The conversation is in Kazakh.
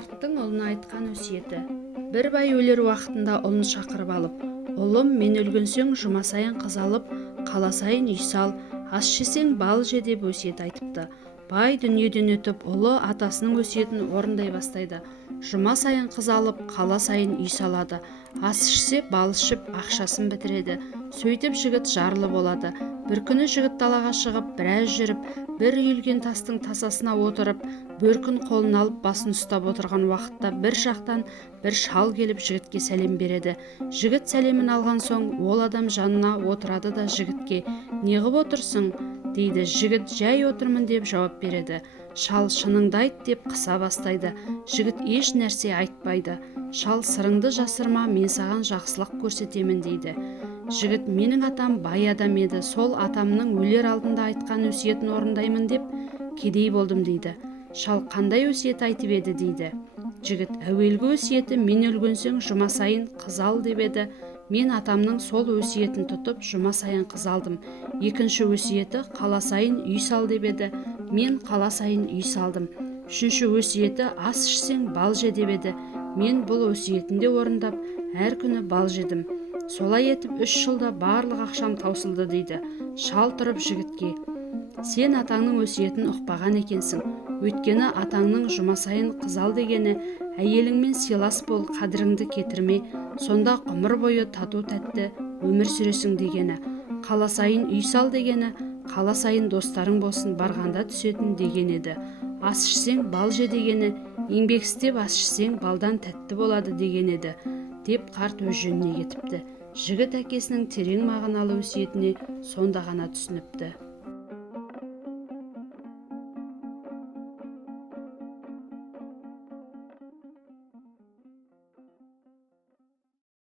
Қарттың ұлына айтқан өсиеті. Бір бай өлер уақытында ұлын шақырып алып, ұлым, мен өлген соң жұма сайын қыз алып, қала сайын үй сал, ас жесең бал же деп өсиет айтыпты. Бай дүниеден өтіп, ұлы атасының өсиетін орындай бастайды. Жұма сайын қыз алып, қала сайын үй салады. Ас ішсе бал ішіп, ақшасын бітіреді. Сөйтіп жігіт жарлы болады. Бір күні жігіт далаға шығып, біраз жүріп, бір үйілген тастың тасасына отырып, бөркін қолын алып басын ұстап отырған уақытта бір жақтан бір шал келіп жігітке сәлем береді. Жігіт сәлемін алған соң, ол адам жанына отырады да жігітке «Неғып отырсың?» дейді. Жігіт «Жай отырмын» деп жауап береді. Шал «Шыныңды айт» деп қыса бастайды. Жігіт еш нәрсе айтпайды. Шал «Сырыңды жасырма, мен саған жақсылық көрсетемін» дейді. Жігіт «Менің атам бай адам еді, сол атамның өлер алдында айтқан өсиетін орындаймын деп кедей болдым» дейді. Шал «Қандай өсиет айтып еді?» дейді. Жігіт «Әуелгі өсиеті мен өлген соң жұма сайын қыз ал деп еді. Мен атамның сол өсиетін тұтып жұма сайын қыз алдым. Екінші өсиеті қала сайын үй сал деп еді. Мен қала сайын үй салдым. Үшінші өсиеті ас ішсең бал же деп еді. Мен бұл өсиетін де орындап, әр күні бал жедім. Солай етіп 3 жылда барлық ақшам таусылды» дейді. Шал тұрып жігітке «Сен атаңның өсиетін ұқпаған екенсің. Өйткені атаңның жұма сайын қыз ал дегені, әйеліңмен сыйлас бол, қадіріңді кетірме, сонда ғұмыр бойы тату тәтті өмір сүресің дегені. Қала сайын үй сал дегені, қала сайын достарың болсын, барғанда түсетін деген еді. Ас ішсең бал же дегені, еңбек істеп ас ішсең балдан тәтті болады деген еді» деп қарт өз жөніне кетіпті. Жігіт әкесінің терең мағыналы өсиетіне сонда ғана түсініпті.